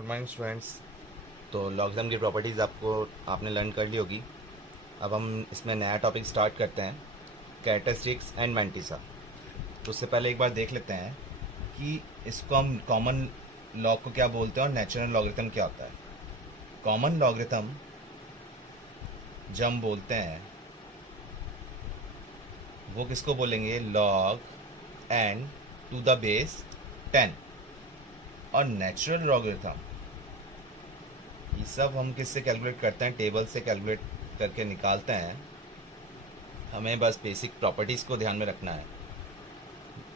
Good morning students. तो logarithm की properties आपने लर्न कर ली होगी। अब हम इसमें नया टॉपिक स्टार्ट करते हैं, कैरेक्टरिस्टिक्स एंड मैंटिसा। तो उससे पहले एक बार देख लेते हैं कि इसको हम कॉमन लॉग को क्या बोलते हैं और नेचुरल लॉगरिथम क्या होता है। कॉमन लॉगरिथम जब हम बोलते हैं वो किसको बोलेंगे, log N to the base 10। और नेचुरल लॉगरिथम ये सब हम किससे कैलकुलेट करते हैं, टेबल से कैलकुलेट करके निकालते हैं। हमें बस बेसिक प्रॉपर्टीज़ को ध्यान में रखना है।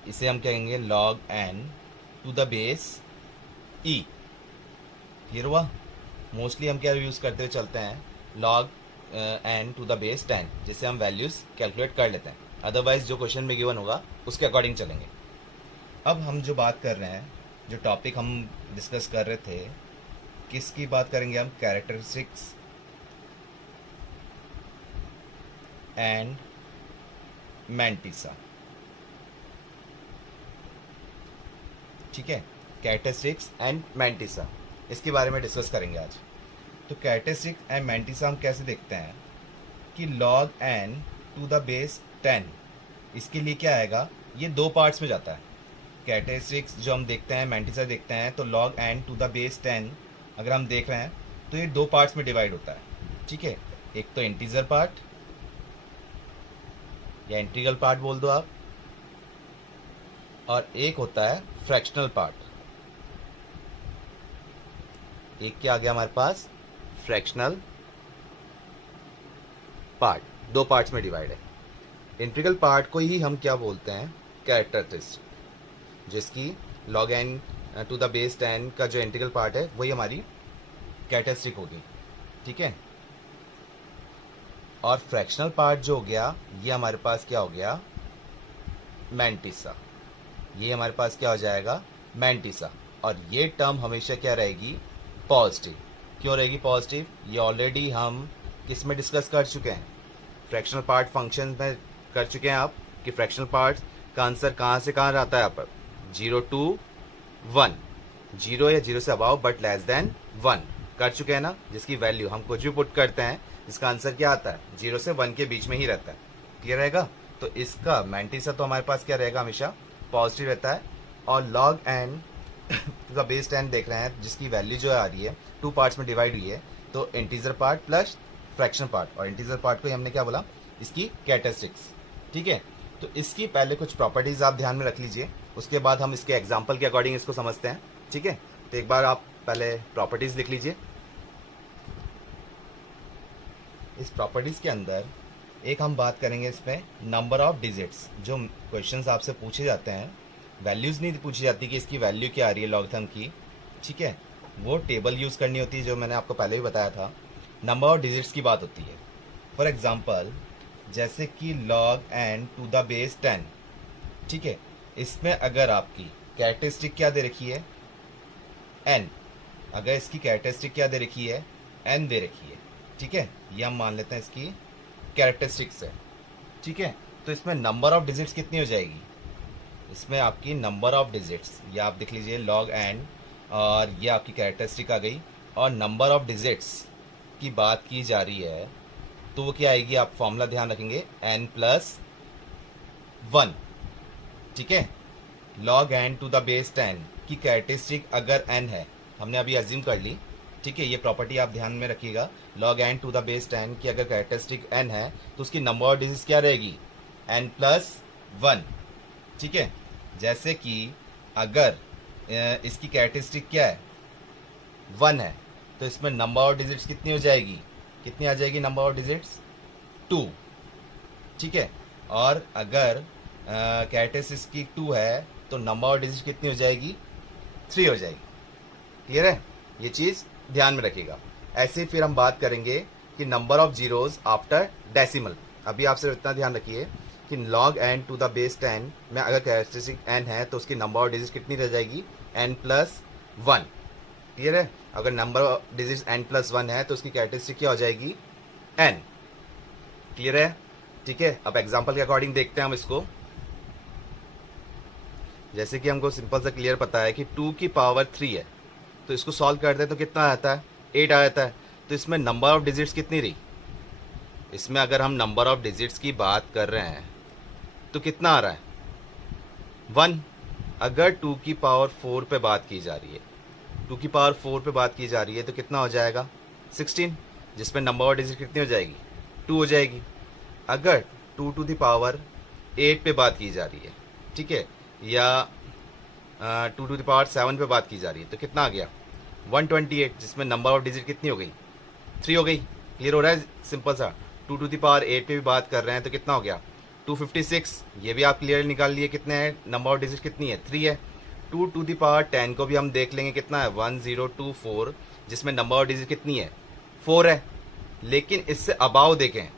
इसे हम कहेंगे log n to the base e। Clear हुआ? मोस्टली हम क्या यूज़ करते हुए चलते हैं, log n to the base 10, जिससे हम वैल्यूज़ कैलकुलेट कर लेते हैं। अदरवाइज जो क्वेश्चन में गिवन होगा उसके अकॉर्डिंग चलेंगे। अब हम जो बात कर रहे हैं, जो टॉपिक हम डिस्कस कर रहे थे, किसकी बात करेंगे हम, कैरेक्टरिस्टिक्स एंड मैंटिसा। ठीक है, कैरेक्टरिस्टिक्स एंड मैंटिसा, इसके बारे में डिस्कस करेंगे आज। तो कैरेक्टरिस्टिक्स एंड मैंटिसा हम कैसे देखते हैं कि log n to the base 10, इसके लिए क्या आएगा, ये दो पार्ट्स में जाता है। कैरेक्टरिस्टिक्स जो हम देखते हैं, मैंटिसा देखते हैं, तो log n to the base 10 अगर हम देख रहे हैं तो ये दो पार्ट्स में डिवाइड होता है। ठीक है, एक तो इंटीजर पार्ट या इंटीग्रल पार्ट बोल दो आप, और एक होता है फ्रैक्शनल पार्ट। एक क्या आ गया हमारे पास, फ्रैक्शनल पार्ट। दो पार्ट्स में डिवाइड है। इंटीग्रल पार्ट को ही हम क्या बोलते हैं, कैरेक्टरिस्टिक, जिसकी log n to the base 10 का जो इंटीग्रल पार्ट है वही हमारी कैरेक्टरिस्टिक होगी। ठीक है, और फ्रैक्शनल पार्ट जो हो गया ये हमारे पास क्या हो गया, मैंटिसा। ये हमारे पास क्या हो जाएगा, मैंटिसा। और ये टर्म हमेशा क्या रहेगी, पॉजिटिव। क्यों रहेगी पॉजिटिव, ये ऑलरेडी हम किस में डिस्कस कर चुके हैं, फ्रैक्शनल पार्ट फंक्शन में कर चुके हैं आप, कि फ्रैक्शनल पार्ट का आंसर कहाँ से कहाँ रहता है, यहाँ पर 0 to 1, 0 या 0 से अबाव बट लेस देन 1 कर चुके हैं ना, जिसकी वैल्यू हम कुछ भी पुट करते हैं इसका आंसर क्या आता है, 0 से 1 के बीच में ही रहता है। क्लियर रहेगा? तो इसका मैंटिसा तो हमारे पास क्या रहेगा, हमेशा पॉजिटिव रहता है। और log n to the base 10 देख रहे हैं, जिसकी वैल्यू जो आ रही है टू पार्ट्स में डिवाइड हुई है, तो integer part plus fraction part, और इंटीजर पार्ट को ही हमने क्या बोला, इसकी कैरेक्टरिस्टिक्स। ठीक है, तो इसकी पहले कुछ प्रॉपर्टीज आप ध्यान में रख लीजिए, उसके बाद हम इसके एग्जाम्पल के अकॉर्डिंग इसको समझते हैं। ठीक है, तो एक बार आप पहले प्रॉपर्टीज लिख लीजिए। इस प्रॉपर्टीज के अंदर एक हम बात करेंगे इसमें नंबर ऑफ डिजिट्स। जो क्वेश्चंस आपसे पूछे जाते हैं, वैल्यूज़ नहीं पूछी जाती कि इसकी वैल्यू क्या आ रही है लॉगरिथम की। ठीक है, वो टेबल यूज़ करनी होती है, जो मैंने आपको पहले भी बताया था। नंबर ऑफ डिजिट्स की बात होती है। फॉर एग्जांपल जैसे कि log n to the base 10। ठीक है, इसमें अगर आपकी कैरेक्टरिस्टिक क्या दे रखी है, n, अगर इसकी कैरेक्टरिस्टिक क्या दे रखी है, n दे रखी है। ठीक है, ये हम मान लेते हैं इसकी कैरेक्टरिस्टिक्स है। ठीक है, तो इसमें नंबर ऑफ डिजिट्स कितनी हो जाएगी, इसमें आपकी नंबर ऑफ डिजिट्स, ये आप देख लीजिए log n, और ये आपकी कैरेक्टरिस्टिक आ गई। और नंबर ऑफ डिजिट्स की बात की जा रही है तो वो क्या आएगी, आप फॉर्मूला ध्यान रखेंगे, n+1। ठीक है, log n to the base 10 की कैरेक्टरिस्टिक अगर n है, हमने अभी अज्यूम कर ली। ठीक है, ये प्रॉपर्टी आप ध्यान में रखिएगा, log n to the base 10 की अगर कैरेक्टरिस्टिक n है तो उसकी नंबर ऑफ डिजिट्स क्या रहेगी, n+1। ठीक है, जैसे कि अगर इसकी कैरेक्टरिस्टिक क्या है, 1 है, तो इसमें नंबर ऑफ डिजिट्स कितनी हो जाएगी, कितनी आ जाएगी नंबर ऑफ डिजिट्स, 2। ठीक है, और अगर कैरेक्टरिस्टिक्स की 2 है तो नंबर ऑफ डिजिट्स कितनी हो जाएगी, 3 हो जाएगी। क्लियर है, ये चीज़ ध्यान में रखिएगा। ऐसे ही फिर हम बात करेंगे कि number of zeros after decimal. अभी आप सिर्फ इतना ध्यान रखिए कि log n to the base 10 में अगर कैरेक्टरिस्टिक n है तो उसकी नंबर ऑफ डिजिट्स कितनी रह जाएगी, n+1। क्लियर है, अगर नंबर ऑफ डिजिट्स n+1 है तो उसकी कैरेक्टरिस्टिक क्या हो जाएगी, n। क्लियर है? ठीक है, अब एग्जांपल के अकॉर्डिंग देखते हैं हम इसको। जैसे कि हमको सिंपल सा क्लियर पता है कि 2 की पावर 3 है, तो इसको सॉल्व करते हैं तो कितना आता है, 8 आ जाता है। तो इसमें नंबर ऑफ डिजिट्स कितनी रही, इसमें अगर हम नंबर ऑफ डिजिट्स की बात कर रहे हैं तो कितना आ रहा है, 1। अगर 2 की पावर 4 पे बात की जा रही है, 2 की पावर 4 पे बात की जा रही है तो कितना हो जाएगा, 16, जिसमें नंबर ऑफ डिजिट कितनी हो जाएगी, 2 हो जाएगी। अगर 2 टू द पावर 8 पे बात की जा रही है, ठीक है, या 2 टू द पावर 7 पे बात की जा रही है तो कितना आ गया, 128, जिसमें नंबर ऑफ डिजिट कितनी हो गई, 3 हो गई। क्लियर हो रहा है, सिंपल सा। 2 टू द पावर 8 पे भी बात कर रहे हैं तो कितना हो गया, 256। ये भी आप क्लियर निकाल लिए, कितने हैं, नंबर ऑफ डिजिट कितनी है, 3 है। 2 टू द पावर 10 को भी हम देख लेंगे कितना है, 1024, जिसमें नंबर ऑफ डिजिट कितनी है, 4 है। लेकिन इससे अबाव देखें,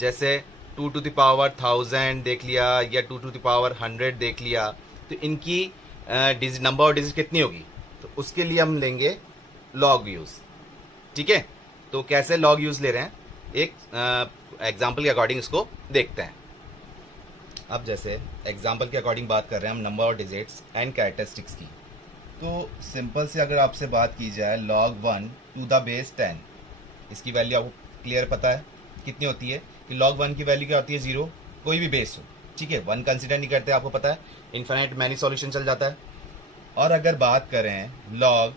जैसे 2 टू द पावर 1000 देख लिया या 2 टू द पावर 100 देख लिया, तो इनकी नंबर ऑफ डिजिट कितनी होगी, तो उसके लिए हम लेंगे लॉग यूज़। ठीक है, तो कैसे लॉग यूज़ ले रहे हैं, एक एग्जाम्पल के अकॉर्डिंग इसको देखते हैं। अब जैसे एग्जाम्पल के अकॉर्डिंग बात कर रहे हैं हम number of digits and characteristics की, तो सिंपल से अगर आपसे बात की जाए log 1 टू द बेस 10, इसकी वैल्यू आपको क्लियर पता है कितनी होती है, कि log 1 की वैल्यू क्या होती है, 0, कोई भी बेस हो, ठीक है, 1 कंसिडर नहीं करते, आपको पता है, इन्फिनिट मैनी सॉल्यूशन चल जाता है। और अगर बात करें log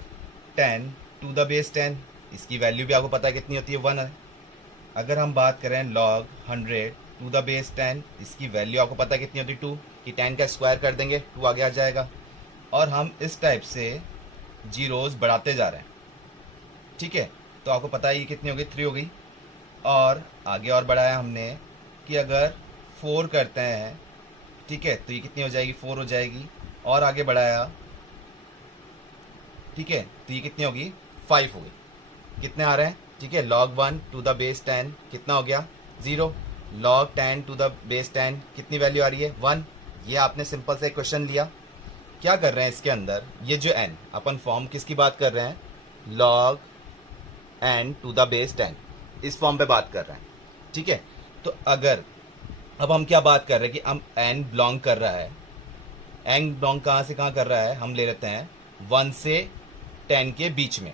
10 टू द बेस 10, इसकी वैल्यू भी आपको पता है कितनी होती है, 1 है। अगर हम बात करें log 100 टू द बेस 10, इसकी वैल्यू आपको पता है कितनी होती है, 2, कि 10 का स्क्वायर कर देंगे 2 आगे आ जाएगा। और हम इस टाइप से जीरोज़ बढ़ाते जा रहे हैं, ठीक है, तो आपको पता है ये कितनी हो गई, 3 हो गई। और आगे और बढ़ाया हमने कि अगर 4 करते हैं, ठीक है, तो ये कितनी हो जाएगी, 4 हो जाएगी। और आगे बढ़ाया, ठीक है, तो ये कितनी होगी, 5 हो गई। कितने आ रहे हैं, ठीक है, log 1 टू द बेस 10 कितना हो गया, 0। log 10 टू द बेस 10 कितनी वैल्यू आ रही है, 1। ये आपने सिंपल से क्वेश्चन लिया, क्या कर रहे हैं इसके अंदर, ये जो n अपन फॉर्म किसकी बात कर रहे हैं, log n to the base 10, इस फॉर्म पे बात कर रहे हैं, ठीक है। तो अगर अब हम क्या बात कर रहे हैं कि हम n बिलोंग कर रहा है, n बिलोंग कहाँ से कहाँ कर रहा है, हम ले लेते हैं 1 से 10 के बीच में,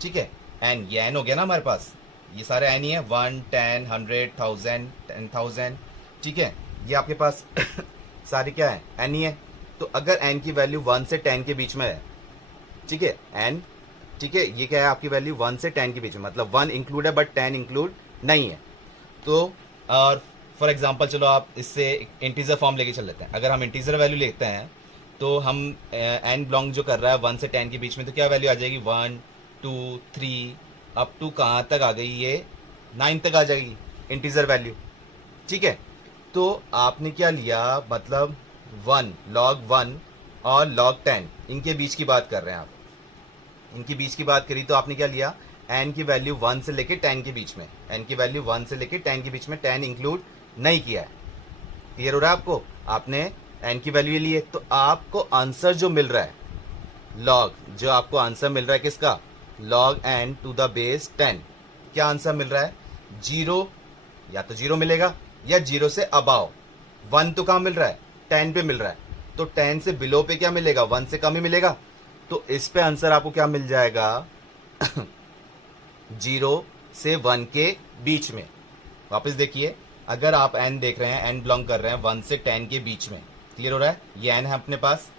ठीक है, n, ये n हो गया ना हमारे पास, ये सारे n ही है, 1, 10, 100, 1000, 10,000, ठीक है, ये आपके पास सारे क्या है, n ही है। तो अगर n की वैल्यू 1 से 10 के बीच में है, ठीक है, n, ठीक है, ये क्या है आपकी वैल्यू 1 से 10 के बीच में, मतलब 1 इंक्लूड है बट 10 इंक्लूड नहीं है। तो और फॉर एग्जांपल चलो आप इससे इंटीजर फॉर्म लेके चल लेते हैं, अगर हम इंटीजर वैल्यू लेते हैं तो हम n बिलोंग जो कर रहा है 1 से 10 के बीच में, तो क्या वैल्यू आ जाएगी, 1, 2, 3 अप टू कहाँ तक आ गई, ये 9 तक आ जाएगी इंटीजर वैल्यू, ठीक है। तो आपने क्या लिया, मतलब 1, log 1 और log 10 इनके बीच की बात कर रहे हैं आप, इनकी बीच की बात करी तो आपने क्या लिया, n की वैल्यू 1 से लेके 10 के बीच में, n की वैल्यू 1 से लेके 10 के बीच में, 10 इंक्लूड नहीं किया है। क्लियर हो रहा है आपको, आपने n की वैल्यू ली है, तो आपको आंसर जो मिल रहा है, log जो आपको आंसर मिल रहा है किसका, log n to the base 10, क्या आंसर मिल रहा है, 0, या तो 0 मिलेगा या 0 से अबाव, 1 तो कहाँ मिल रहा है, 10 पे मिल रहा है, तो 10 से बिलो पे क्या मिलेगा, 1 से कम ही मिलेगा। तो इस पे आंसर आपको क्या मिल जाएगा 0 से 1 के बीच में। वापस देखिए, अगर आप n देख रहे हैं, n बिलोंग कर रहे हैं 1 से 10 के बीच में, क्लियर हो रहा है, ये n है अपने पास।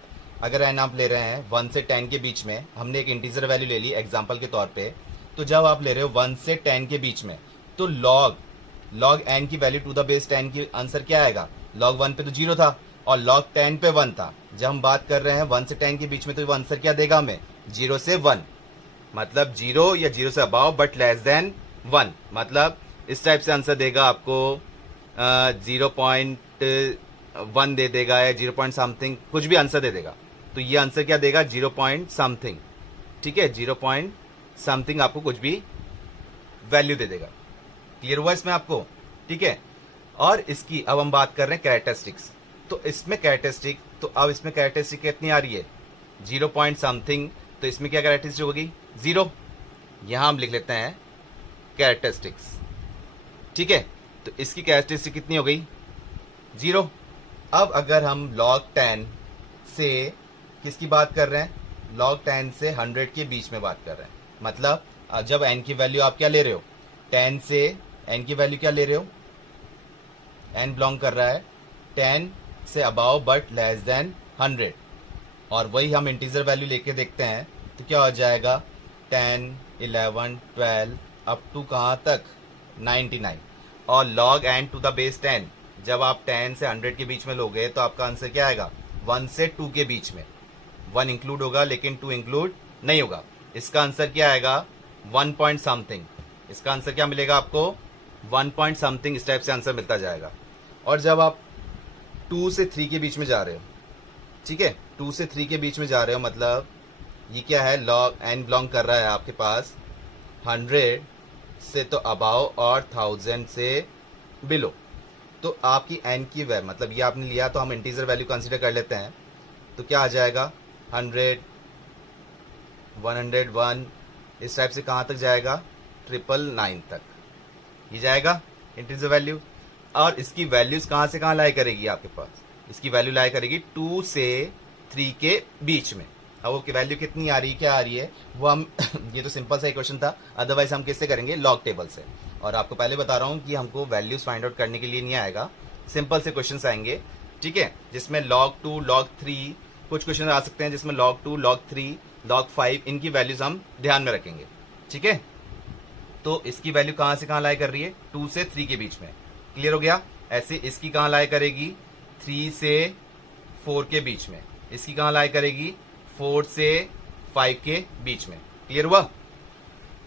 अगर n आप ले रहे हैं 1 से 10 के बीच में, हमने एक इंटीजर वैल्यू ले ली एग्जांपल के तौर पे, तो जब आप ले रहे हो 1 से 10 के बीच में, तो log n की वैल्यू टू द बेस 10 की आंसर क्या आएगा, log 1 पे तो 0 था और log 10 पे 1 था। जब हम बात कर रहे हैं 1 से 10 के बीच में, तो वो आंसर क्या देगा हमें, 0 से 1, मतलब 0 या 0 से अबाव बट लेस देन 1, मतलब इस टाइप से आंसर देगा आपको 0.1 दे देगा या 0 पॉइंट समथिंग, कुछ भी आंसर दे देगा। तो ये आंसर क्या देगा, 0 पॉइंट समथिंग, ठीक है, 0 पॉइंट समथिंग आपको कुछ भी वैल्यू दे देगा। क्लियर हुआ इसमें आपको, ठीक है। और इसकी अब हम बात कर रहे हैं कैरेक्टरिस्टिक्स, तो इसमें कैरेक्टरिस्टिक, तो अब इसमें कैरेक्टरिस्टिक कितनी आ रही है, 0 पॉइंट समथिंग, तो इसमें क्या कैरेक्टरिस्टिक होगी, 0। यहां हम लिख लेते हैं कैरेक्टरिस्टिक्स, ठीक है, तो इसकी कैरेक्टरिस्टिक कितनी हो गई, 0। अब अगर हम log 10 से किसकी बात कर रहे हैं, log 10 से 100 के बीच में बात कर रहे हैं। मतलब जब n की वैल्यू आप क्या ले रहे हो, 10 से n की वैल्यू क्या ले रहे हो, n बिलोंग कर रहा है 10 से अबाव बट लेस देन 100, और वही हम इंटीजर वैल्यू लेके देखते हैं तो क्या हो जाएगा 10, 11, 12 अप टू कहाँ तक 99। और log n to the base 10 जब आप 10 से 100 के बीच में लोगे तो आपका आंसर क्या आएगा 1 से 2 के बीच में। 1 इंक्लूड होगा लेकिन 2 इंक्लूड नहीं होगा। इसका आंसर क्या आएगा 1 पॉइंट समथिंग। इसका आंसर क्या मिलेगा आपको 1 पॉइंट समथिंग, इस टाइप से आंसर मिलता जाएगा। और जब आप 2 से 3 के बीच में जा रहे हो, ठीक है, 2 से 3 के बीच में जा रहे हो, मतलब ये क्या है log n बिलोंग कर रहा है आपके पास 100 से तो अबाव और 1000 से बिलो। तो आपकी n की वैल्यू, मतलब ये आपने लिया तो हम इंटीजर वैल्यू कंसीडर कर लेते हैं, तो क्या आ जाएगा 100, 101, इस टाइप से कहाँ तक जाएगा 999 तक ये जाएगा इंटीजर वैल्यू। और इसकी वैल्यूज कहाँ से कहाँ लाई करेगी आपके पास, इसकी वैल्यू लाई करेगी 2 से 3 के बीच में। अब वो वैल्यू कितनी आ रही है, क्या आ रही है वो हम ये तो सिंपल सा क्वेश्चन था, अदरवाइज हम किससे करेंगे लॉग टेबल से। और आपको पहले बता रहा हूँ कि हमको वैल्यूज फाइंड आउट करने के लिए नहीं आएगा, सिंपल से क्वेश्चन आएंगे, ठीक है, जिसमें log 2, log 3 कुछ क्वेश्चन आ सकते हैं जिसमें log 2, log 3, log 5 इनकी वैल्यूज हम ध्यान में रखेंगे, ठीक है। तो इसकी वैल्यू कहाँ से कहाँ लाई कर रही है 2 से 3 के बीच में, क्लियर हो गया। ऐसे इसकी कहाँ लाई करेगी 3 से 4 के बीच में, इसकी कहाँ लाई करेगी 4 से 5 के बीच में, क्लियर हुआ।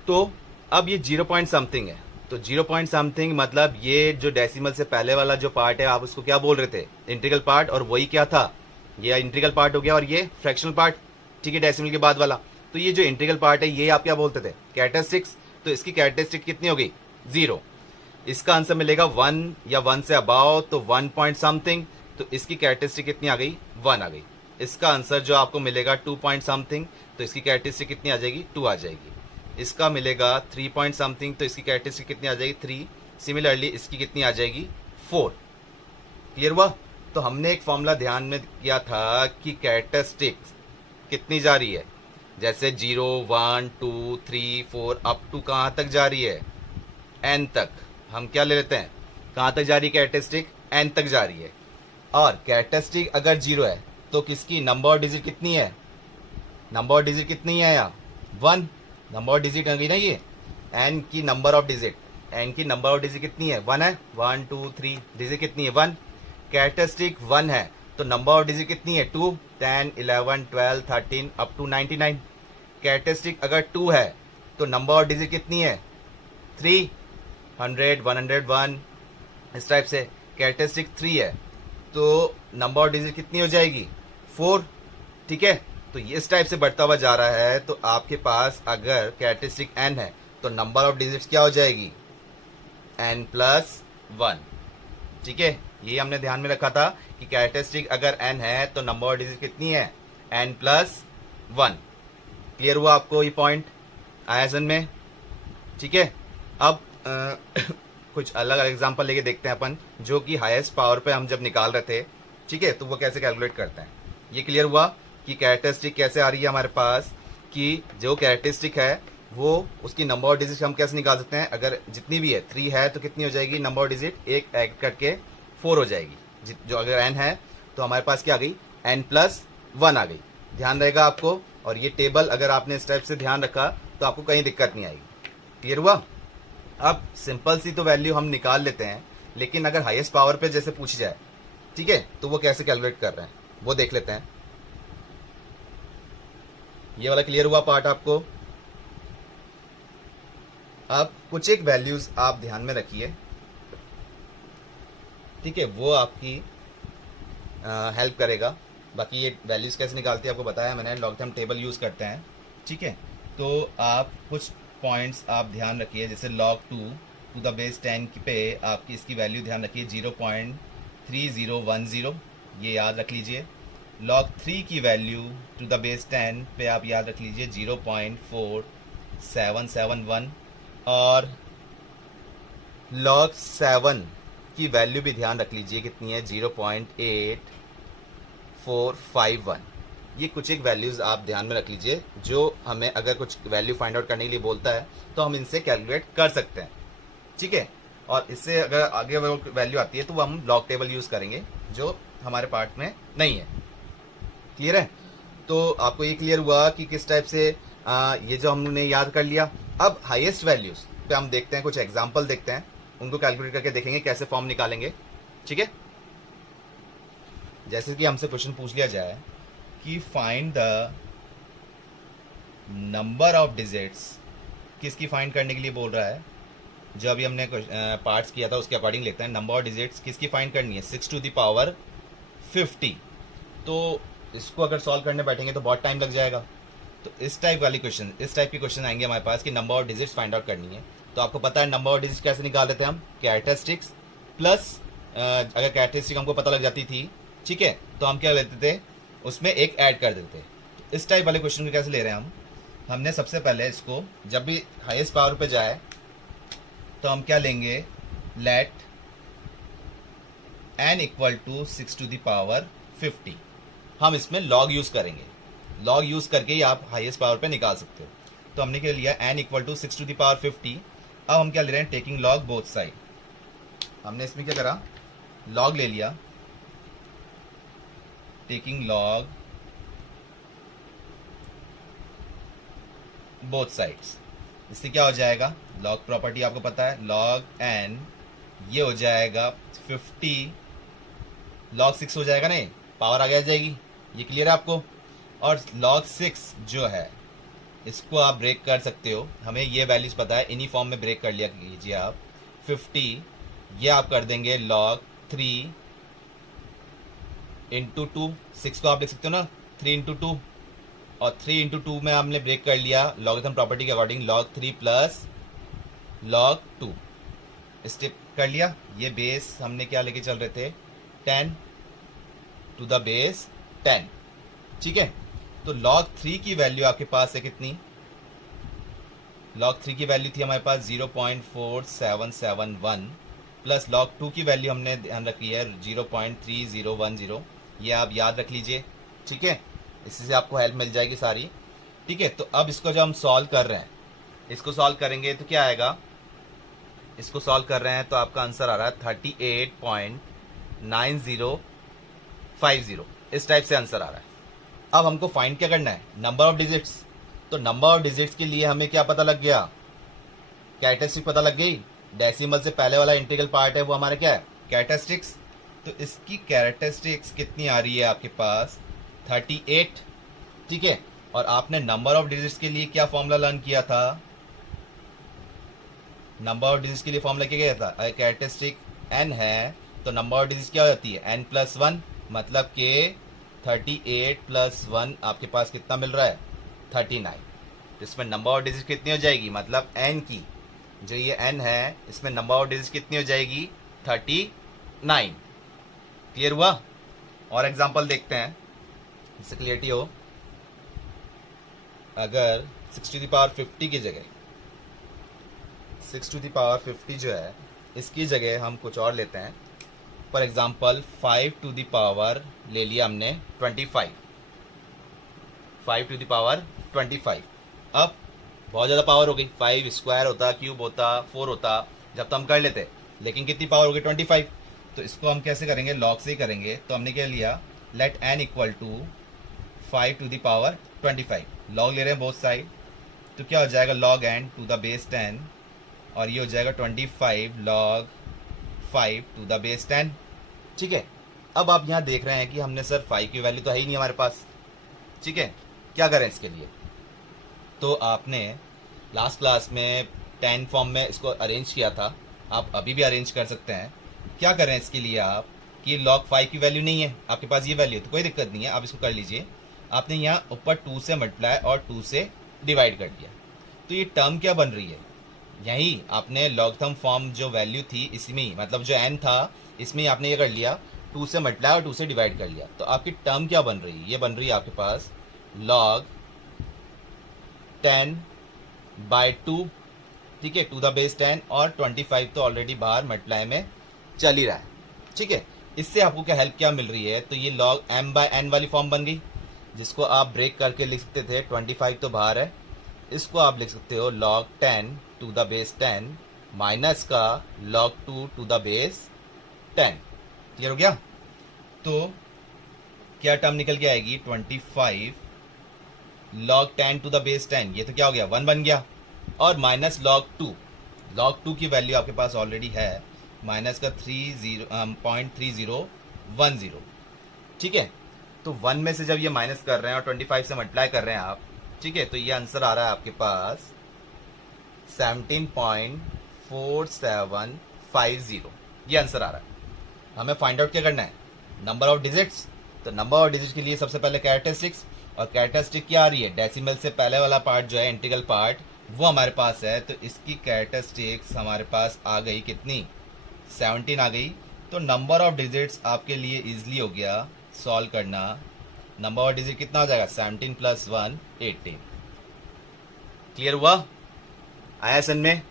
तो अब ये 0 पॉइंट समथिंग है, तो 0 पॉइंट समथिंग मतलब ये जो डेसिमल से पहले वाला जो पार्ट है आप उसको क्या बोल रहे थे इंटीग्रल पार्ट, और वही क्या था ये इंटीग्रल पार्ट हो गया और ये फ्रैक्शनल पार्ट, ठीक है, डेसिमल के बाद वाला। तो ये जो इंटीग्रल पार्ट है ये आप क्या बोलते थे कैरेक्टरिस्टिक्स, तो इसकी कैरेक्टरिस्टिक कितनी हो गई 0। इसका आंसर मिलेगा 1 या 1 से अबाव, तो 1 पॉइंट समथिंग, तो इसकी कैरेक्टरिस्टिक कितनी आ गई 1 आ गई। इसका आंसर जो आपको मिलेगा 2 पॉइंट समथिंग, तो इसकी कैरेक्टरिस्टिक कितनी आ जाएगी 2 आ जाएगी। इसका मिलेगा 3 पॉइंट समथिंग, तो इसकी कैरेक्टरिस्टिक कितनी आ जाएगी 3। सिमिलरली इसकी कितनी आ जाएगी 4, क्लियर हुआ। तो हमने एक फॉर्मूला ध्यान में किया था कि कैरेक्टरिस्टिक्स कितनी जा रही है, जैसे 0, 1, 2, 3, 4 अप टू कहाँ तक जा रही है n तक। हम क्या ले लेते हैं कहाँ तक जा रही है कैरेक्टरिस्टिक n तक जा रही है। और कैरेक्टरिस्टिक अगर 0 है तो किसकी नंबर और डिजिट कितनी है, नंबर और डिजिट कितनी है यहाँ 1, नंबर और डिजिट होगी ना ये n की नंबर ऑफ डिजिट, n की नंबर ऑफ डिजिट कितनी है 1 है, 1, 2, 3 डिजिट कितनी है 1। कैरेक्टरिस्टिक 1 है तो नंबर ऑफ डिजिट कितनी है 2, 10, 11, 12, 13 अप टू 99। कैरेक्टरिस्टिक अगर 2 है तो नंबर ऑफ डिजिट कितनी है 3, 100, 101 इस टाइप से। कैरेक्टरिस्टिक 3 है तो नंबर ऑफ डिजिट कितनी हो जाएगी 4, ठीक है। तो इस टाइप से बढ़ता हुआ जा रहा है। तो आपके पास अगर कैरेक्टरिस्टिक n है तो नंबर ऑफ डिजिट्स क्या हो जाएगी n+1, ठीक है। ये हमने ध्यान में रखा था कि कैरेक्टरिस्टिक अगर n है तो नंबर ऑफ डिजिट कितनी है n+1। क्लियर हुआ आपको ये पॉइंट आया समझ में, ठीक है। अब कुछ अलग अलग एग्जांपल लेके देखते हैं अपन, जो कि हाईएस्ट पावर पे हम जब निकाल रहे थे, ठीक है, तो वो कैसे कैलकुलेट करते हैं। ये क्लियर हुआ कि कैरेक्टरिस्टिक कैसे आ रही है हमारे पास, कि जो कैरेक्टरिस्टिक है वो उसकी नंबर ऑफ डिजिट हम कैसे निकाल सकते हैं। अगर जितनी भी है 3 है तो कितनी हो जाएगी नंबर ऑफ डिजिट एक ऐड करके 4 हो जाएगी। जो अगर n है तो हमारे पास क्या आ गई n+1 आ गई, ध्यान रहेगा आपको। और ये टेबल अगर आपने इस टाइप से ध्यान रखा तो आपको कहीं दिक्कत नहीं आएगी, क्लियर हुआ। अब सिंपल सी तो वैल्यू हम निकाल लेते हैं, लेकिन अगर हाईएस्ट पावर पे जैसे पूछ जाए, ठीक है, तो वो कैसे कैलकुलेट कर रहे हैं वो देख लेते हैं। ये वाला क्लियर हुआ पार्ट आपको। अब कुछ एक वैल्यूज आप ध्यान में रखिए, ठीक है, वो आपकी हेल्प करेगा। बाकी ये वैल्यूज कैसे निकालती है आपको बताया मैंने, लॉगरिथम टेबल यूज करते हैं, ठीक है। तो आप कुछ पॉइंट्स आप ध्यान रखिए, जैसे log 2 टू द बेस 10 पे आपकी इसकी वैल्यू ध्यान रखिए 0.3010, ये याद रख लीजिए। log 3 की वैल्यू टू द बेस 10 पे आप याद रख लीजिए 0.4771। और log 7 की वैल्यू भी ध्यान रख लीजिए कितनी है 0.8451, ये कुछ एक वैल्यूज़ आप ध्यान में रख लीजिए, जो हमें अगर कुछ वैल्यू फाइंड आउट करने के लिए बोलता है तो हम इनसे कैलकुलेट कर सकते हैं, ठीक है। और इससे अगर आगे वो वैल्यू आती है तो वो हम लॉग टेबल यूज़ करेंगे, जो हमारे पार्ट में नहीं है। क्लियर है? तो आपको ये क्लियर हुआ कि किस टाइप से ये जो हमने याद कर लिया। अब हाईएस्ट वैल्यूज पे हम देखते हैं, कुछ एग्जांपल देखते हैं, उनको कैलकुलेट करके देखेंगे कैसे फॉर्म निकालेंगे, ठीक है। जैसे कि हमसे क्वेश्चन पूछ लिया जाए कि find the number of digits, किसकी फाइंड करने के लिए बोल रहा है, जो अभी हमने पार्ट्स किया था उसके अकॉर्डिंग लेते हैं। नंबर ऑफ डिजिट्स किसकी फाइंड करनी है, 6 टू द पावर 50। तो इसको अगर सॉल्व करने बैठेंगे तो बहुत टाइम लग जाएगा। तो इस टाइप की क्वेश्चन आएंगे हमारे पास कि number of digits find out करनी है। तो आपको पता है नंबर ऑफ डिजिट्स कैसे निकाल देते हैं हम, कैरेक्टरिस्टिक्स प्लस अगर कैरेक्टरिस्टिक हमको पता लग जाती थी, ठीक है, तो हम क्या लेते थे, उसमें एक ऐड कर देते। तो इस टाइप वाले क्वेश्चन को कैसे ले रहे हैं हम, हमने सबसे पहले इसको जब भी हाईएस्ट पावर पे जाए तो हम क्या लेंगे, let n equal to 6 to the power 50। हम इसमें लॉग यूज करेंगे, लॉग यूज करके ही आप हाईएस्ट पावर पे निकाल सकते हो। तो हमने क्या लिया, n equal to 6 to the power 50। अब हम क्या ले रहे हैं, टेकिंग लॉग बोथ साइड। हमने इसमें क्या करा, लॉग ले लिया, टेकिंग लॉग बोथ साइड्स। इससे क्या हो जाएगा, लॉग प्रॉपर्टी आपको पता है, लॉग n ये हो जाएगा 50 लॉग 6 हो जाएगा, नहीं पावर आगे आ जाएगी, ये क्लियर है आपको। और लॉग 6 जो है इसको आप ब्रेक कर सकते हो, हमें ये वैल्यूज पता है, इन्हीं फॉर्म में ब्रेक कर लिया कीजिए आप। 50 ये आप कर देंगे लॉग 3 इंटू 2, 6 को आप लिख सकते हो ना 3 इंटू 2, और 3 इंटू 2 में हमने ब्रेक कर लिया लॉगरिथम प्रॉपर्टी के according, log 3 plus log 2 step कर लिया। ये बेस हमने क्या लेके चल रहे थे, 10 टू द बेस 10, ठीक है। तो log 3 की वैल्यू आपके पास है कितनी, log 3 की वैल्यू थी हमारे पास 0.4771 प्लस log 2 की वैल्यू हमने ध्यान रखी है 0.3010। ये आप याद रख लीजिए, ठीक है, इससे आपको हेल्प मिल जाएगी सारी, ठीक है। तो अब इसको जो हम सॉल्व कर रहे हैं, इसको सॉल्व करेंगे तो क्या आएगा, इसको सॉल्व कर रहे हैं तो आपका आंसर आ रहा है 38.9050, इस टाइप से आंसर आ रहा है। अब हमको फाइंड क्या करना है, नंबर ऑफ डिजिट्स। तो नंबर ऑफ डिजिट्स के लिए हमें क्या पता लग गया, कैरेक्टरिस्टिक पता लग गई, डेसिमल से पहले वाला इंटीग्रल पार्ट है वो हमारा क्या है, कैरेक्टरिस्टिक्स। तो इसकी कैरेक्टरिस्टिक्स कितनी आ रही है आपके पास, 38, ठीक है। और आपने नंबर ऑफ डिजिट्स के लिए क्या फॉर्मूला लर्न किया था, नंबर ऑफ डिजिट्स के लिए फॉर्मूला क्या था, अगर कैरेक्टरिस्टिक n है तो नंबर ऑफ डिजिट्स क्या होती है, n प्लस 1, मतलब कि 38 प्लस 1 आपके पास कितना मिल रहा है, 39। तो इसमें नंबर ऑफ डिजिट कितनी हो जाएगी, मतलब n की जो ये n है इसमें नंबर ऑफ डिजिट कितनी हो जाएगी, 39। क्लियर हुआ? और एग्जांपल देखते हैं जिससे क्लियरिटी हो। अगर 6 टू द पावर 50 की जगह 6 टू द पावर 50 जो है इसकी जगह हम कुछ और लेते हैं, for example 5 to the power ले लिया हमने 25, 5 टू द पावर 25। अब बहुत ज़्यादा पावर हो गई, 5 स्क्वायर होता, क्यूब होता, 4 होता, जब तो हम कर लेते, लेकिन कितनी पावर हो गई, 25। तो इसको हम कैसे करेंगे, लॉग से ही करेंगे। तो हमने क्या लिया, let n equal to 5 to the power 25, log ले रहे हैं बोथ साइड। तो क्या हो जाएगा, log n to the base 10, और ये हो जाएगा 25 लॉग 5 टू द बेस 10, ठीक है। अब आप यहाँ देख रहे हैं कि हमने सर 5 की वैल्यू तो है ही नहीं हमारे पास, ठीक है, क्या करें इसके लिए। तो आपने लास्ट क्लास में 10 फॉर्म में इसको अरेंज किया था, आप अभी भी अरेंज कर सकते हैं। क्या करें इसके लिए आप कि log 5 की वैल्यू नहीं है आपके पास, ये वैल्यू तो कोई दिक्कत नहीं है, आप इसको कर लीजिए। आपने यहाँ ऊपर 2 से मल्टीप्लाई और 2 से डिवाइड कर दिया, तो ये टर्म क्या बन रही है, यही आपने लॉगथम फॉर्म जो वैल्यू थी इसमें ही, मतलब जो n था इसमें ही आपने ये कर लिया, 2 से मल्टीप्लाई और 2 से डिवाइड कर लिया। तो आपकी टर्म क्या बन रही है, ये बन रही है आपके पास log 10/2, ठीक है, टू द बेस 10, और 25 तो ऑलरेडी बाहर मल्टीप्लाई में चल ही रहा है, ठीक है। इससे आपको क्या हेल्प क्या मिल रही है, तो ये log m/n वाली फॉर्म बन गई। जिसको आप ब्रेक करके लिख सकते थे 25 तो बाहर है, इसको आप लिख सकते हो log 10 to the base 10 minus का log 2 to the base 10। Clear हो गया? तो क्या टर्म निकल के आएगी 25 log 10 टू द बेस 10, ये तो क्या हो गया 1 बन गया, और माइनस log 2 की वैल्यू आपके पास ऑलरेडी है, माइनस का 0.3010। ठीक है, तो 1 में से जब ये माइनस कर रहे हैं और 25 से मल्टीप्लाई कर रहे हैं आप, ठीक है, तो ये आंसर आ रहा है आपके पास 17.4750, ये आंसर आ रहा है। हमें फाइंड आउट क्या करना है, नंबर ऑफ डिजिट्स। तो नंबर ऑफ डिजिट्स के लिए सबसे पहले कैरेक्टरिस्टिक्स, और कैरेक्टरिस्टिक क्या आ रही है, डेसिमल से पहले वाला पार्ट जो है इंटीग्रल पार्ट वो हमारे पास है, तो इसकी कैरेक्टरिस्टिक्स हमारे पास आ गई कितनी 17 आ गई। तो नंबर ऑफ डिजिट्स आपके लिए इजीली हो गया सॉल्व करना। नंबर ऑफ डिजिट कितना हो जाएगा 17 प्लस 1 18। क्लियर हुआ? आया सन में?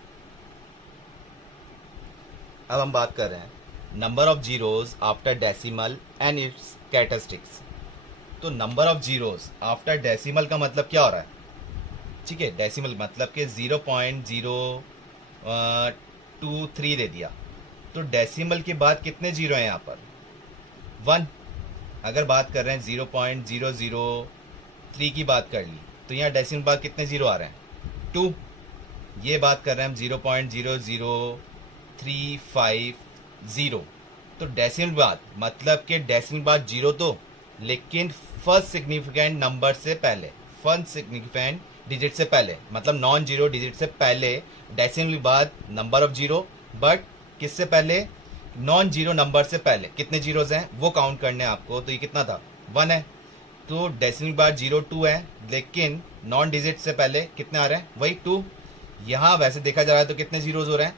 अब हम बात कर रहे हैं number of zeros after decimal and its characteristics. तो number of zeros after decimal का मतलब क्या हो रहा है, ठीक है, डेसिमल मतलब कि 0.023 दे दिया, तो डेसिमल के बाद कितने जीरो हैं यहाँ पर 1। अगर बात कर रहे हैं 0.003 की बात कर ली, तो यहाँ डेसिमल बाद कितने जीरो आ रहे हैं 2। ये बात कर रहे हैं हम 0.00350, तो डेसिमल बाद मतलब कि डेसिमल बाद जीरो तो, लेकिन फर्स्ट सिग्निफिकेंट नंबर से पहले, फर्स्ट सिग्निफिकेंट डिजिट से पहले, मतलब नॉन जीरो डिजिट से पहले डेसिमल बाद नंबर ऑफ जीरो, बट किससे पहले, नॉन जीरो नंबर से पहले कितने जीरोज हैं वो काउंट करने हैं आपको। तो ये कितना था 1 है, तो डेसिमल बाद 02 है, लेकिन नॉन डिजिट से पहले कितने आ रहे हैं वही 2। यहाँ वैसे देखा जा रहा है तो कितने जीरोज हो रहे हैं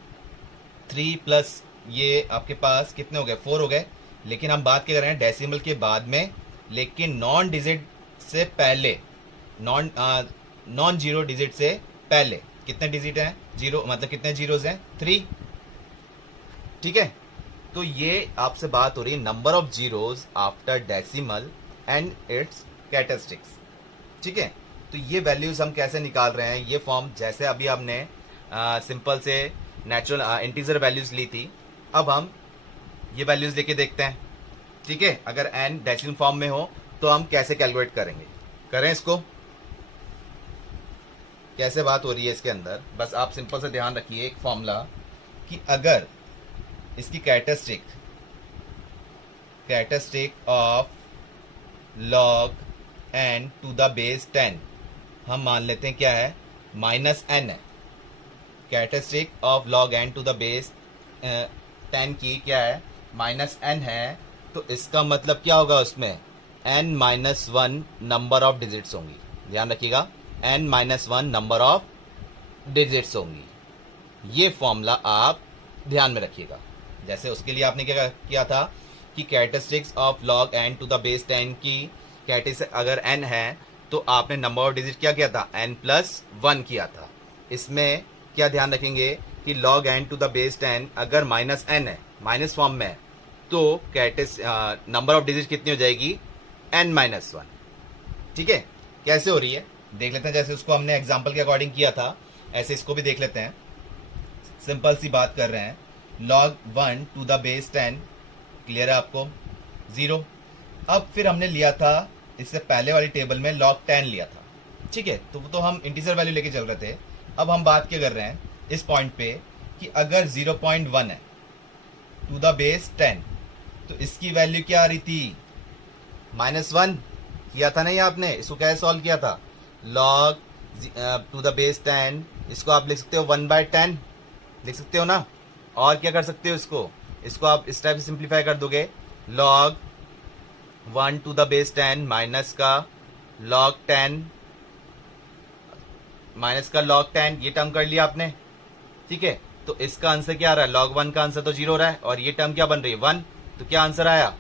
3 प्लस ये आपके पास कितने हो गए 4 हो गए, लेकिन हम बात कर रहे हैं डेसिमल के बाद में, लेकिन नॉन डिजिट से पहले, नॉन जीरो डिजिट से पहले कितने डिजिट हैं जीरो, मतलब कितने जीरोज हैं 3। ठीक है, तो ये आपसे बात हो रही है number of zeros after decimal and its characteristics. ठीक है, तो ये वैल्यूज हम कैसे निकाल रहे हैं, ये फॉर्म जैसे अभी हमने सिंपल से नेचुरल इंटीजर वैल्यूज ली थी, अब हम ये वैल्यूज लेके देखते हैं। ठीक है, अगर n डेसिमल फॉर्म में हो तो हम कैसे कैलकुलेट करेंगे, करें इसको, कैसे बात हो रही है इसके अंदर, बस आप सिंपल से ध्यान रखिए एक फॉर्मूला कि अगर इसकी characteristic of log n to the base 10 हम मान लेते हैं क्या है -n है। Characteristic of log n to the base 10 की क्या है -n है, तो इसका मतलब क्या होगा, उसमें n-1 नंबर ऑफ डिजिट्स होंगी। ध्यान रखिएगा, n-1 नंबर ऑफ डिजिट्स होंगी। ये फॉर्मूला आप ध्यान में रखिएगा। जैसे उसके लिए आपने क्या किया था कि characteristics of log n to the base 10 की कैरेक्टरिस्टिक अगर n है तो आपने नंबर ऑफ डिजिट क्या किया था n+1 किया था। इसमें क्या ध्यान रखेंगे कि log n to the base 10 अगर -n है, माइनस फॉर्म में है, तो कैरेक्टरिस्टिक नंबर ऑफ डिजिट कितनी हो जाएगी n-1। ठीक है, कैसे हो रही है देख लेते हैं। जैसे उसको हमने एग्जाम्पल के अकॉर्डिंग किया था, ऐसे इसको भी देख लेते हैं। सिंपल सी बात कर रहे हैं, log 1 to the base 10 clear है आपको 0। अब फिर हमने लिया था इससे पहले वाली टेबल में log 10 लिया था। ठीक है, तो हम इंटीजर वैल्यू लेके चल रहे थे। अब हम बात क्या कर रहे हैं इस पॉइंट पे कि अगर 0.1 है टू द बेस 10, तो इसकी वैल्यू क्या आ रही थी -1 किया था नहीं आपने, इसको कैसे सॉल्व किया था log टू द बेस 10, इसको आप लिख सकते हो 1/10 लिख सकते हो ना, और क्या कर सकते हो इसको आप इस टाइप से सिंप्लीफाई कर दोगे, log 1 to the base 10 minus का log 10 ये टर्म कर लिया आपने। ठीक है, तो इसका आंसर क्या आ रहा है, log 1 का आंसर तो 0 हो रहा है, और ये टर्म क्या बन रही है 1, तो क्या आंसर आया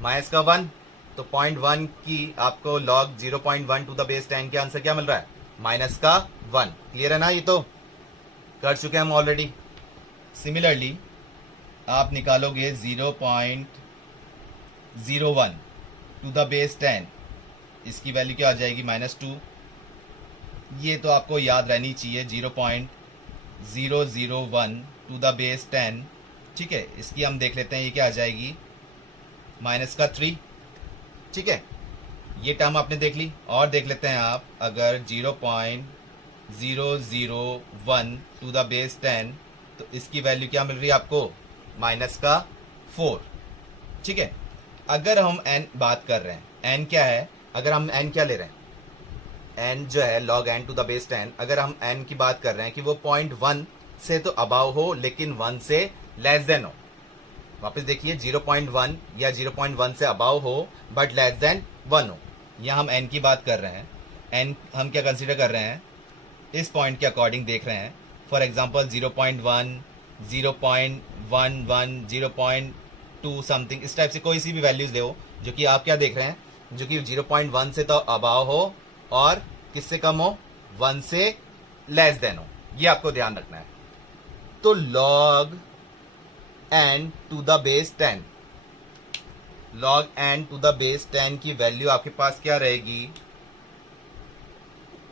माइनस का 1। तो 0.1 की आपको log 0.1 टू द बेस 10 के आंसर क्या मिल रहा है माइनस का 1। क्लियर है ना, ये तो कर चुके हैं हम ऑलरेडी। सिमिलरली आप निकालोगे 0.01 टू द बेस 10 इसकी वैल्यू क्या आ जाएगी -2। ये तो आपको याद रहनी चाहिए 0.001 टू द बेस 10। ठीक है, इसकी हम देख लेते हैं ये क्या आ जाएगी -3। ठीक है, ये टर्म आपने देख ली। और देख लेते हैं आप, अगर 0.001 टू द बेस 10 तो इसकी वैल्यू क्या मिल रही है आपको -4। ठीक है, अगर हम n बात कर रहे हैं, n क्या है, अगर हम n क्या ले रहे हैं, n जो है log n to the base 10, अगर हम n की बात कर रहे हैं कि वो 0.1 से तो अबाव हो लेकिन 1 से लेस देन हो। वापस देखिए, 0.1 या 0.1 से अबाव हो बट लेस देन 1 हो। यहाँ हम n की बात कर रहे हैं, n हम क्या कंसीडर कर रहे हैं, इस पॉइंट के अकॉर्डिंग देख रहे हैं। फॉर एग्जांपल 0.1, 0.11, 0.2 समथिंग, इस टाइप से कोई सी भी वैल्यूज ले हो जो कि आप क्या देख रहे हैं, जो कि 0.1 से तो अबाव हो और किससे कम हो, 1 से लेस देन हो। ये आपको ध्यान रखना है। तो log n to the base 10, log n to the base 10 की वैल्यू आपके पास क्या रहेगी,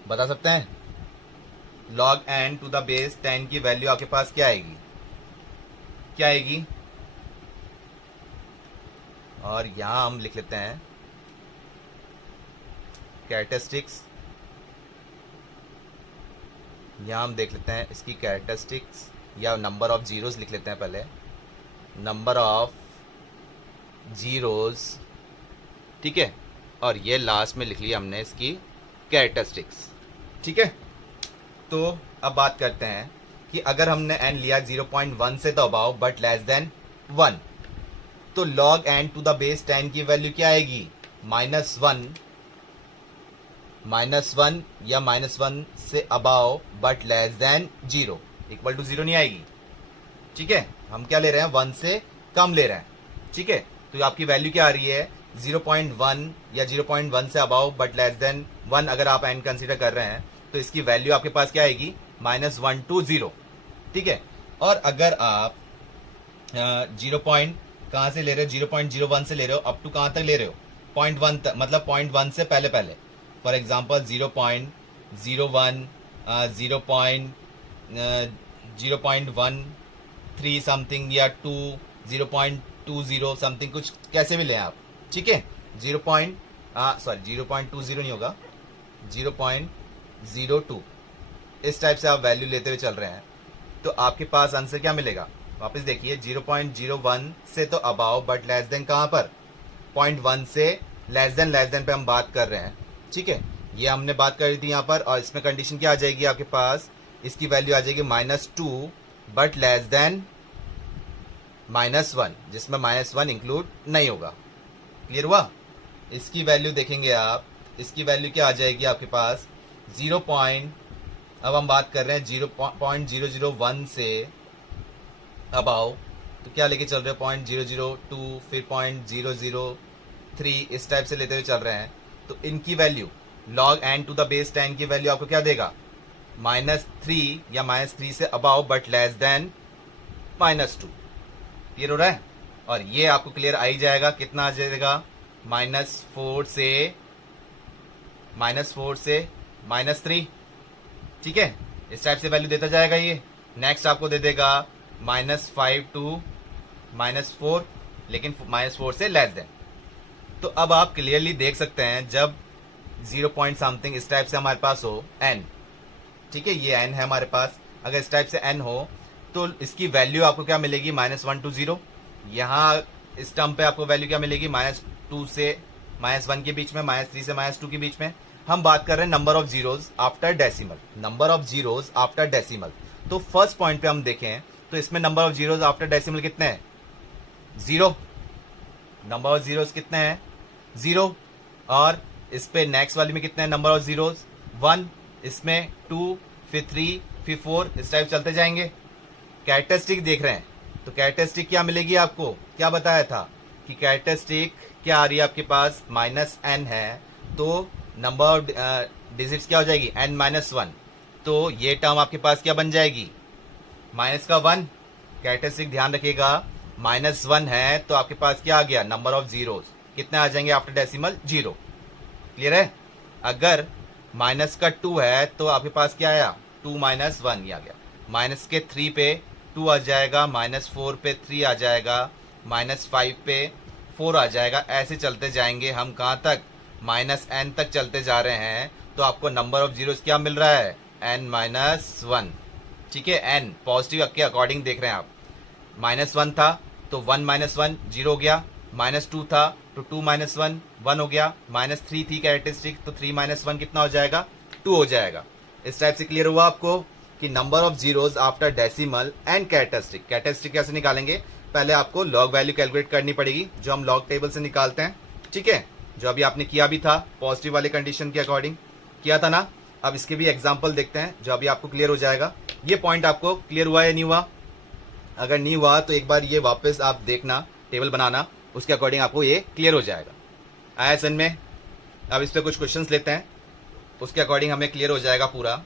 बता सकते हैं? log n to the base 10 की वैल्यू आपके पास क्या आएगी, क्या आएगी? और यहां हम लिख लेते हैं कैरेक्टरिस्टिक्स। यहां हम देख लेते हैं इसकी कैरेक्टरिस्टिक्स, या नंबर ऑफ जीरोस लिख लेते हैं पहले, नंबर ऑफ जीरोस। ठीक है, और ये लास्ट में लिख लिया हमने इसकी कैरेक्टरिस्टिक्स। ठीक है, तो अब बात करते हैं कि अगर हमने n लिया 0.1 से तो अबाव बट लेस देन 1, तो log n to the base 10 की वैल्यू क्या आएगी, -1 या -1 से above but less than 0, equal to 0 नहीं आएगी। ठीक है, हम क्या ले रहे हैं, 1 से कम ले रहे हैं। ठीक है, तो आपकी वैल्यू क्या आ रही है, 0.1 या 0.1 से अबाव बट लेस देन 1। अगर आप n कंसीडर कर रहे हैं तो इसकी वैल्यू आपके पास क्या आएगी, -1 to 0। ठीक है, और अगर आप 0 पॉइंट कहाँ से ले रहे हो, 0.01 से ले रहे हो अप टू कहाँ तक ले रहे हो, 0.1 तक, मतलब 0.1 से पहले पहले। फॉर एग्जांपल 0.01, 0.13 समथिंग या 2, 0.20 समथिंग, कुछ कैसे भी लें आप। ठीक है, 0.20 नहीं होगा, 0.02, इस टाइप से आप वैल्यू लेते हुए चल रहे हैं, तो आपके पास आंसर क्या मिलेगा। वापस देखिए, 0.01 से तो अबाव बट लेस देन कहाँ पर, 0.1 से लेस देन पे हम बात कर रहे हैं। ठीक है, ये हमने बात करी थी यहाँ पर, और इसमें कंडीशन क्या आ जाएगी आपके पास, इसकी वैल्यू आ जाएगी -2 बट लेस देन -1, जिसमें -1 इंक्लूड नहीं होगा। क्लियर हुआ? इसकी वैल्यू देखेंगे आप, इसकी वैल्यू क्या आ जाएगी आपके पास, अब हम बात कर रहे हैं 0.001 से अबाव, तो क्या लेके चल रहे हैं, 0.002, फिर 0.003, इस टाइप से लेते हुए चल रहे हैं। तो इनकी value log n to the base 10 की वैल्यू आपको क्या देगा, -3 या -3 से above but less then -2। Clear हो रहा है? और ये आपको क्लियर आ ही जाएगा, कितना आ जाएगा, -4 से -3। ठीक है, इस टाइप से वैल्यू देता जाएगा ये। नेक्स्ट आपको दे देगा -5 to -4, लेकिन -4 से लेस देन। तो अब आप क्लियरली देख सकते हैं, जब 0 पॉइंट समथिंग इस टाइप से हमारे पास हो n, ठीक है, ये n है हमारे पास, अगर इस टाइप से n हो तो इसकी वैल्यू आपको क्या मिलेगी, -1 to 0। यहाँ इस टर्म पे आपको वैल्यू क्या मिलेगी, -2 से -1 के बीच में, -3 से -2 के बीच में। हम बात कर रहे हैं number of zeros after decimal, number of zeros after decimal. तो फर्स्ट पॉइंट पे हम देखें तो इसमें number of zeros after decimal कितने हैं, 0। नंबर ऑफ जीरोज कितने हैं, 0। और इस पे नेक्स्ट वाली में कितने हैं नंबर ऑफ जीरोज, 1। इसमें 2, फिर 3, फिर 4, इस टाइप चलते जाएंगे। कैरेक्टरिस्टिक देख रहे हैं, तो कैरेक्टरिस्टिक क्या मिलेगी आपको, क्या बताया था कि कैरेक्टरिस्टिक क्या आ रही है आपके पास, -n है, तो नंबर ऑफ डिजिट्स क्या हो जाएगी, n-1। तो ये टर्म आपके पास क्या बन जाएगी, -1। कैरेक्टरिस्टिक ध्यान रखिएगा, -1 है तो आपके पास क्या आ गया, नंबर ऑफ जीरोज कितने आ जाएंगे आफ्टर डेसिमल, 0। क्लियर है? अगर माइनस का 2 है तो आपके पास क्या आया, 2 माइनस 1 ये आ गया। माइनस के 3 पे 2 आ जाएगा, -4 पे 3 आ जाएगा, -5 पे 4 आ जाएगा। ऐसे चलते जाएंगे हम कहाँ तक, -n तक चलते जा रहे हैं। तो आपको नंबर ऑफ जीरोस क्या मिल रहा है, n-1। ठीक है, n पॉजिटिव के अकॉर्डिंग देख रहे हैं आप। -1 था तो 1 - 1 0 हो गया, -2 था तो 2 - 1 1 हो गया, -3 थी कैरेक्टरिस्टिक तो 3 - 1 कितना हो जाएगा, 2 हो जाएगा। इस टाइप से क्लियर हुआ आपको कि number of zeros after decimal and characteristic. Characteristic कैसे निकालेंगे, पहले आपको लॉग वैल्यू कैलकुलेट करनी पड़ेगी जो हम लॉग टेबल से निकालते हैं। ठीक है, जो अभी आपने किया भी था पॉजिटिव वाले कंडीशन के अकॉर्डिंग किया था ना। अब इसके भी एग्जाम्पल देखते हैं जो अभी आपको क्लियर हो जाएगा। ये पॉइंट आपको क्लियर हुआ या नहीं हुआ? अगर नहीं हुआ तो एक बार ये वापस आप देखना, टेबल बनाना, उसके अकॉर्डिंग आपको ये क्लियर हो जाएगा। आया सन में? अब इस पर कुछ क्वेश्चंस लेते हैं, उसके अकॉर्डिंग हमें क्लियर हो जाएगा पूरा।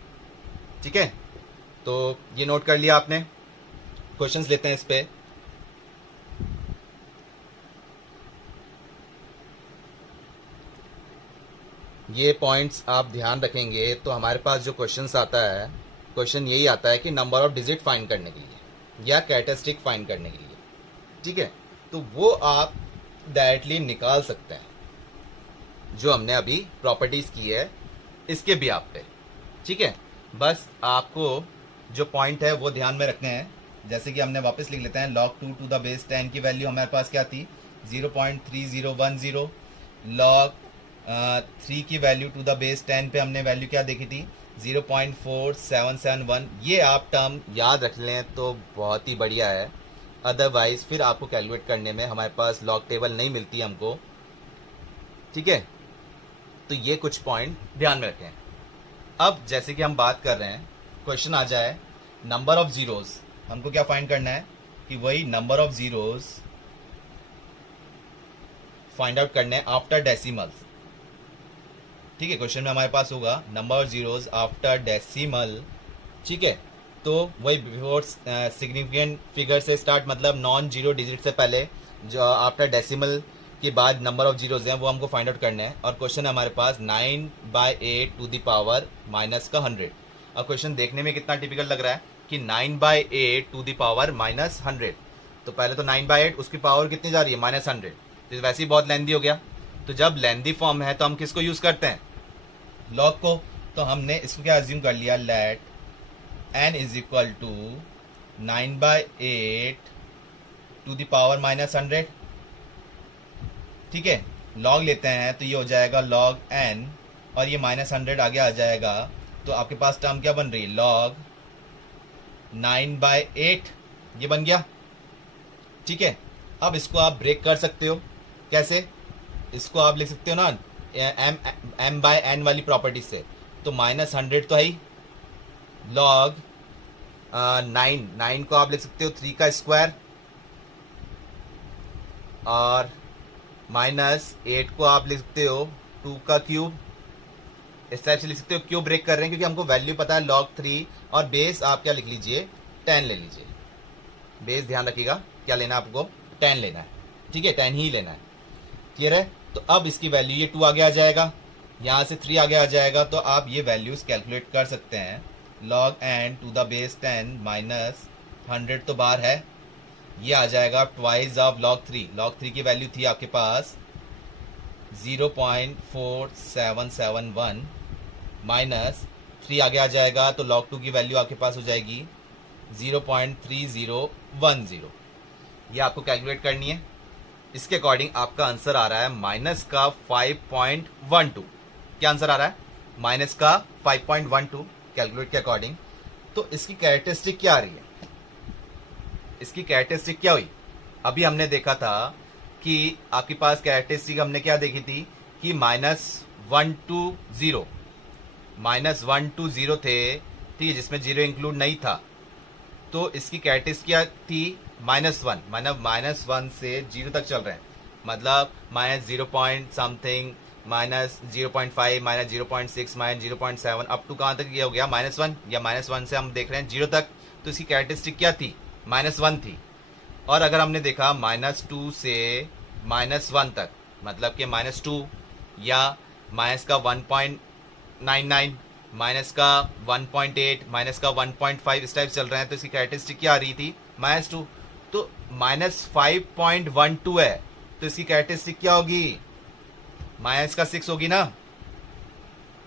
ठीक है, तो ये नोट कर लिया आपने। क्वेश्चंस लेते हैं इस पे। ये पॉइंट्स आप ध्यान रखेंगे तो हमारे पास जो क्वेश्चंस आता है, क्वेश्चन यही आता है कि नंबर ऑफ डिजिट फाइंड करने के लिए या कैरेक्टरिस्टिक फाइंड करने के लिए। ठीक है, तो वो आप डायरेक्टली निकाल सकते हैं जो हमने अभी प्रॉपर्टीज की है इसके भी आप पे। ठीक है, बस आपको जो पॉइंट है वो ध्यान में रखने हैं। जैसे कि हमने वापस लिख लेते हैं, log 2 टू द बेस 10 की वैल्यू हमारे पास क्या थी, 0.3010। log 3 की वैल्यू टू द बेस 10 पे हमने वैल्यू क्या देखी थी, 0.4771। ये आप टर्म याद रख लें तो बहुत ही बढ़िया है, अदरवाइज फिर आपको कैलकुलेट करने में हमारे पास लॉग टेबल नहीं मिलती हमको। ठीक है, तो ये कुछ पॉइंट ध्यान में रखें। अब जैसे कि हम बात कर रहे हैं, क्वेश्चन आ जाए नंबर ऑफ जीरोस, हमको क्या फाइंड करना है कि वही number of zeros find out करने आफ्टर डेसिमल्स। ठीक है, क्वेश्चन में हमारे पास होगा number of zeros after decimal. ठीक है, तो वही बिफोर सिग्निफिकेंट फिगर से स्टार्ट, मतलब नॉन जीरो डिजिट से पहले, जो आफ्टर डेसिमल के बाद नंबर ऑफ जीरोज हैं वो हमको फाइंड आउट करने हैं। और क्वेश्चन है हमारे पास 9/8 टू द पावर -100। और क्वेश्चन देखने में कितना टिपिकल लग रहा है कि 9/8 टू द पावर -100। तो पहले तो 9/8 उसकी पावर कितनी जा रही है, -100। तो वैसे ही बहुत लेंदी हो गया। तो जब लेंदी फॉर्म है तो हम किसको यूज करते हैं, लॉग को। तो हमने इसको क्या अज्यूम कर लिया, let n is equal to 9/8 to the power -100। ठीक है, लॉग लेते हैं तो ये हो जाएगा log n और ये -100 आगे आ जाएगा। तो आपके पास टर्म क्या बन रही है, log 9/8 ये बन गया। ठीक है, अब इसको आप ब्रेक कर सकते हो। कैसे, इसको आप लिख सकते हो ना m/n वाली प्रॉपर्टी से। तो -100 तो है ही, log 9 को आप लिख सकते हो 3 का स्क्वायर, और -8 को आप लिख सकते हो 2 का क्यूब। इस टाइप से लिख सकते हो। क्यों ब्रेक कर रहे हैं, क्योंकि हमको वैल्यू पता है log 3, और बेस आप क्या लिख लीजिए, 10 ले लीजिए। बेस ध्यान रखिएगा क्या लेना है आपको, 10 लेना है। ठीक है, 10 ही लेना है। क्लियर है? तो अब इसकी वैल्यू ये 2 आगे आ जाएगा, यहाँ से 3 आगे आ जाएगा। तो आप ये वैल्यूज कैलकुलेट कर सकते हैं। log n to the base 10 -100 तो बाहर है, ये आ जाएगा ट्वाइस ऑफ log 3। log 3 की वैल्यू थी आपके पास 0.4771 -3 आगे आ जाएगा। तो log 2 की वैल्यू आपके पास हो जाएगी 0.3010। ये आपको कैलकुलेट करनी है। इसके अकॉर्डिंग आपका आंसर आ रहा है -5.12। क्या आंसर आ रहा है, -5.12 कैलकुलेट के अकॉर्डिंग। तो इसकी कैरेक्टरिस्टिक क्या आ रही है, इसकी कैरेक्टरिस्टिक क्या हुई, अभी हमने देखा था कि आपके पास कैरेक्टरिस्टिक हमने क्या देखी थी कि -1 to 0 थे, ठीक है, जिसमें 0 इंक्लूड नहीं था। तो इसकी कैरेक्टरिस्टिक क्या थी, -1, मतलब -1 से 0 तक चल रहे हैं, मतलब -0 पॉइंट समथिंग, -0.5, -0.6, -0.7, अप टू कहाँ तक ये हो गया, -1, या -1 से हम देख रहे हैं 0 तक। तो इसकी कैरेक्टरिस्टिक क्या थी, -1 थी। और अगर हमने देखा -2 से -1 तक, मतलब कि -2 या माइनस का 1.99, माइनस का 1.8, माइनस का 1.5, इस टाइप चल रहे हैं। तो इसकी कैरेक्टरिस्टिक क्या आ रही थी? -2। तो -5.12 है, तो इसकी कैरेक्टरिस्टिक क्या होगी? माइनस का 6 होगी ना।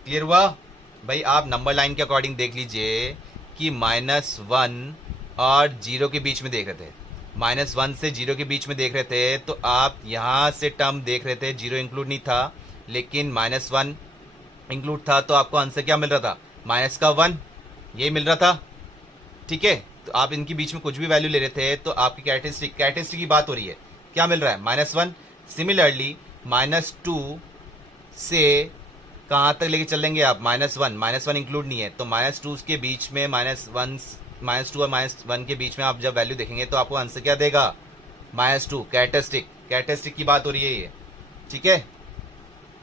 क्लियर हुआ भाई? आप नंबर लाइन के अकॉर्डिंग देख लीजिए कि -1 और 0 के बीच में देख रहे थे, -1 से 0 के बीच में देख रहे थे, तो आप यहाँ से टर्म देख रहे थे, 0 इंक्लूड नहीं था, लेकिन -1 इंक्लूड था, तो आपको आंसर क्या मिल रहा था? -1 ये मिल रहा था। ठीक है, तो आप इनके बीच में कुछ भी वैल्यू ले रहे थे, तो आपकी कैरेक्टरिस्टिक की बात हो रही है, क्या मिल रहा है? -1। सिमिलरली -2 से कहाँ तक लेके चलेंगे आप? -1 इंक्लूड नहीं है, तो -2 के बीच में -2 और -1 के बीच में आप जब वैल्यू देखेंगे तो आपको आंसर क्या देगा? -2। कैरेक्टरिस्टिक की बात हो रही है ये। ठीक है,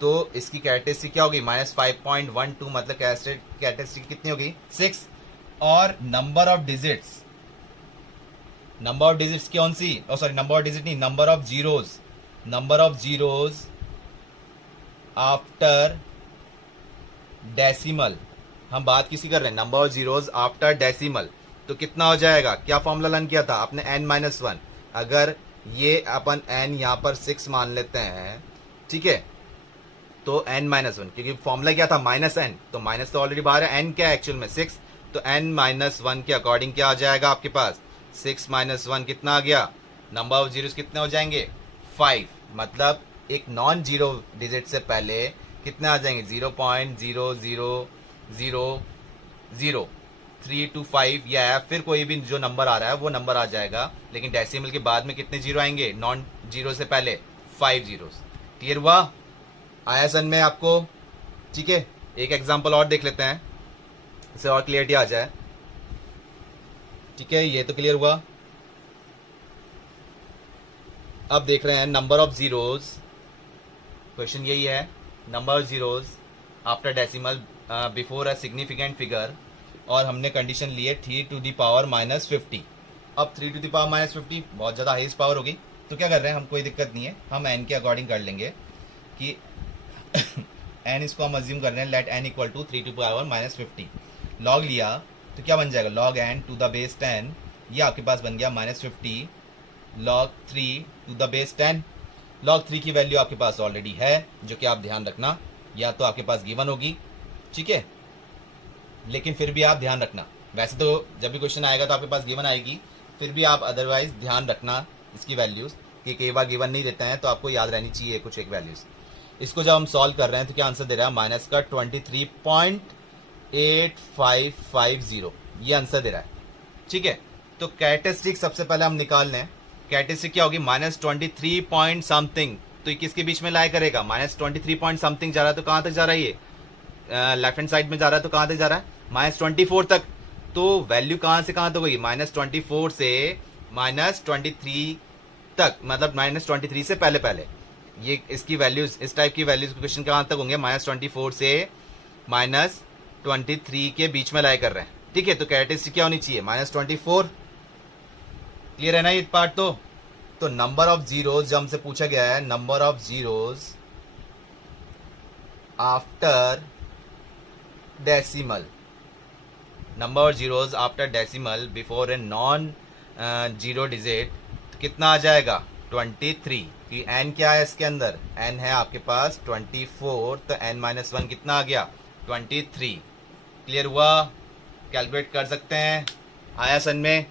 तो इसकी कैरेक्टरिस्टिक क्या होगी? -5.12, मतलब कैरेक्टरिस्टिक कितनी होगी? 6। और नंबर ऑफ डिजिट्स कौन सी? सॉरी, नंबर ऑफ डिजिट नहीं, number of zeros after decimal. हम बात किसी कर रहे हैं? Number of zeros after decimal. तो कितना हो जाएगा? क्या फॉर्मूला लर्न किया था आपने? n-1। अगर ये अपन n यहाँ पर 6 मान लेते हैं, ठीक है, तो n-1, क्योंकि फॉर्मूला क्या था? -n, तो माइनस तो ऑलरेडी बाहर है, n क्या है एक्चुअल में? 6। तो n-1 के अकॉर्डिंग क्या आ जाएगा आपके पास? 6 - 1 कितना आ गया? नंबर ऑफ जीरोज कितने हो जाएंगे? 5। मतलब एक नॉन जीरो डिजिट से पहले कितने आ जाएंगे? 0.0000325 या फिर कोई भी जो नंबर आ रहा है वो नंबर आ जाएगा, लेकिन डेसिमल के बाद में कितने जीरो आएंगे? नॉन जीरो से पहले 5 जीरोस। क्लियर हुआ? आया सन में आपको? ठीक है, एक एग्जांपल और देख लेते हैं, इससे और क्लियरिटी आ जाए। ठीक है, ये तो क्लियर हुआ। अब देख रहे हैं नंबर ऑफ जीरोज। क्वेश्चन यही है, number of zeros after decimal before a significant figure, और हमने कंडीशन ली है 3⁻⁻50। अब 3⁻⁻50 बहुत ज़्यादा हाईएस्ट पावर होगी, तो क्या कर रहे हैं हम? कोई दिक्कत नहीं है, हम n के अकॉर्डिंग कर लेंगे कि n इसको हम अज्यूम कर रहे हैं, let n equal to 3⁻⁻50। Log लिया तो क्या बन जाएगा? log n to the base 10, ये आपके पास बन गया -50 log 3 to the base 10। log 3 की वैल्यू आपके पास ऑलरेडी है, जो कि आप ध्यान रखना, या तो आपके पास गिवन होगी, ठीक है, लेकिन फिर भी आप ध्यान रखना। वैसे तो जब भी क्वेश्चन आएगा तो आपके पास गिवन आएगी, फिर भी आप अदरवाइज ध्यान रखना इसकी वैल्यूज़, कि कई बार गिवन नहीं देते हैं, तो आपको याद रहनी चाहिए कुछ एक वैल्यूज़। इसको जब हम सॉल्व कर रहे हैं तो क्या आंसर दे रहा है? -23.8550, ये आंसर दे रहा है। ठीक है, तो कैरेक्टरिस्टिक सबसे पहले हम निकाल लें। कैरेक्टरिस्टिक क्या होगी? -23 पॉइंट समथिंग, तो ये किसके बीच में लाई करेगा? -23 पॉइंट समथिंग जा रहा है, तो कहाँ तक जा रहा है? ये लेफ्ट हैंड साइड में जा रहा है, तो कहाँ तक जा रहा है? -24 तक। तो वैल्यू कहाँ से कहाँ तक होगी? -24 से -23 तक, मतलब -23 से पहले पहले। ये इसकी वैल्यूज, इस टाइप की वैल्यूज क्वेश्चन कहाँ तक होंगे? -24 से -23 के बीच में लाई कर रहे हैं। ठीक है, तो कैरेक्टरिस्टिक क्या होनी चाहिए? -24। क्लियर है ना ये पार्ट? तो नंबर ऑफ जीरोज जब हमसे पूछा गया है, number of zeros after decimal, number of zeros after decimal before a non zero digit, कितना आ जाएगा? 23। कि n क्या है इसके अंदर? n है आपके पास 24, तो n-1 कितना आ गया? 23। क्लियर हुआ? कैलकुलेट कर सकते हैं। आया सन में?